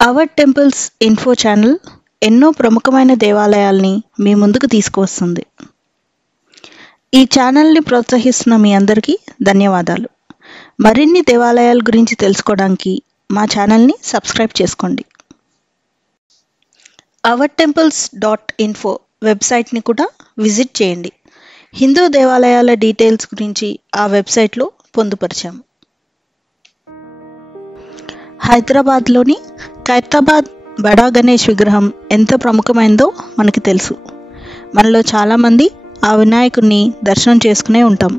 Hour temples info channel ఎన్నో ప్రముఖమైన దేవాలయాల్ని మీ ముందుకు తీసుకువస్తుంది. ఈ ఛానల్ని ప్రోత్సహిస్తున్న మీ అందరికీ ధన్యవాదాలు. మరిన్ని దేవాలయాల గురించి తెలుసుకోవడానికి మా ఛానల్ని సబ్స్క్రైబ్ చేసుకోండి. ourtemples.info వెబ్సైట్ని కూడా విజిట్ చేయండి. హిందూ దేవాలయాల డీటెయిల్స్ గురించి ఆ వెబ్సైట్లో పొందుపరిచాము. హైదరాబాద్లోని ఖైరతాబాద్ బడా గణేష్ విగ్రహం ఎంత ప్రముఖమైందో మనకి తెలుసు. మనలో చాలామంది ఆ వినాయకుడిని దర్శనం చేసుకునే ఉంటాం.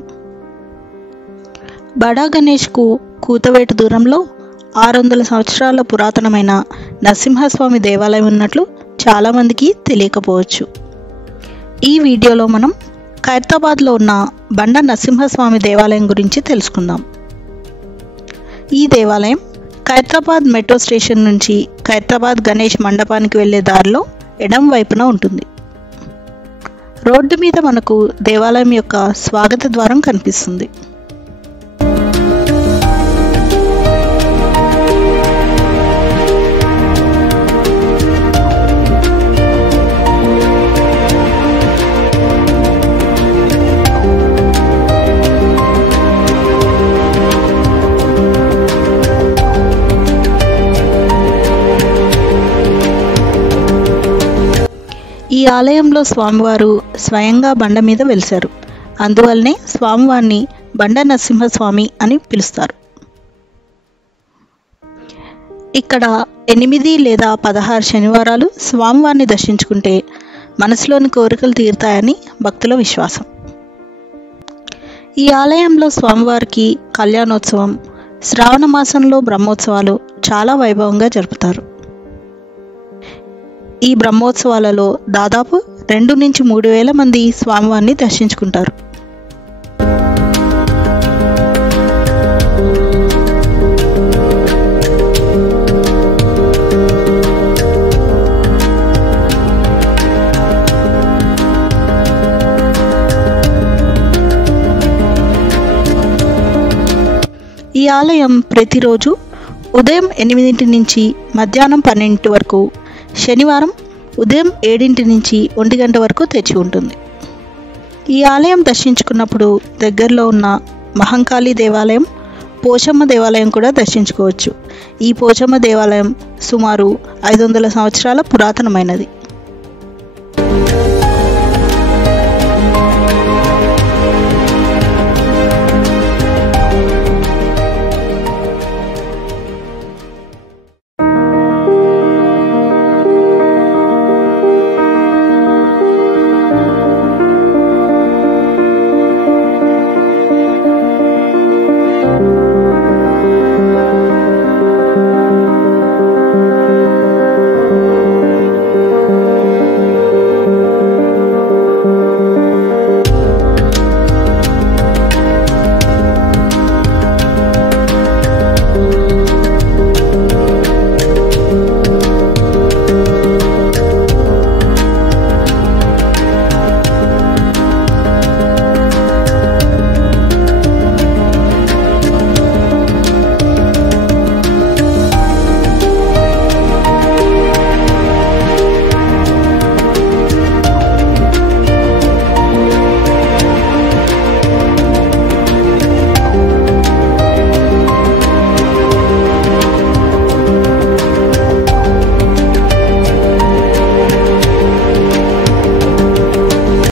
బడా గణేష్కు కూతవేటు దూరంలో 600 సంవత్సరాల పురాతనమైన నరసింహస్వామి దేవాలయం ఉన్నట్లు చాలామందికి తెలియకపోవచ్చు. ఈ వీడియోలో మనం ఖైరతాబాద్లో ఉన్న బండ నరసింహస్వామి దేవాలయం గురించి తెలుసుకుందాం. ఈ దేవాలయం ఖైరతాబాద్ మెట్రో స్టేషన్ నుంచి ఖైరతాబాద్ గణేష్ మండపానికి వెళ్లే దారిలో ఎడం వైపున ఉంటుంది. రోడ్డు మీద మనకు దేవాలయం యొక్క స్వాగత ద్వారం కనిపిస్తుంది. ఈ ఆలయంలో స్వామివారు స్వయంగా బండ మీద వెలిశారు. అందువల్లనే స్వామివారిని బండ నరసింహస్వామి అని పిలుస్తారు. ఇక్కడ 8 లేదా 16 శనివారాలు స్వామివారిని దర్శించుకుంటే మనసులోని కోరికలు తీరుతాయని భక్తుల విశ్వాసం. ఈ ఆలయంలో స్వామివారికి కళ్యాణోత్సవం, శ్రావణ మాసంలో బ్రహ్మోత్సవాలు చాలా వైభవంగా జరుపుతారు. ఈ బ్రహ్మోత్సవాలలో దాదాపు 2 నుంచి 3 వేల మంది స్వామివారిని దర్శించుకుంటారు. ఈ ఆలయం ప్రతిరోజు ఉదయం 8 నుంచి మధ్యాహ్నం 12 వరకు, శనివారం ఉదయం 7 నుంచి 1 గంట వరకు తెరిచి ఉంటుంది. ఈ ఆలయం దర్శించుకున్నప్పుడు దగ్గరలో ఉన్న మహంకాళి దేవాలయం, పోచమ్మ దేవాలయం కూడా దర్శించుకోవచ్చు. ఈ పోచమ్మ దేవాలయం సుమారు 500 సంవత్సరాల పురాతనమైనది.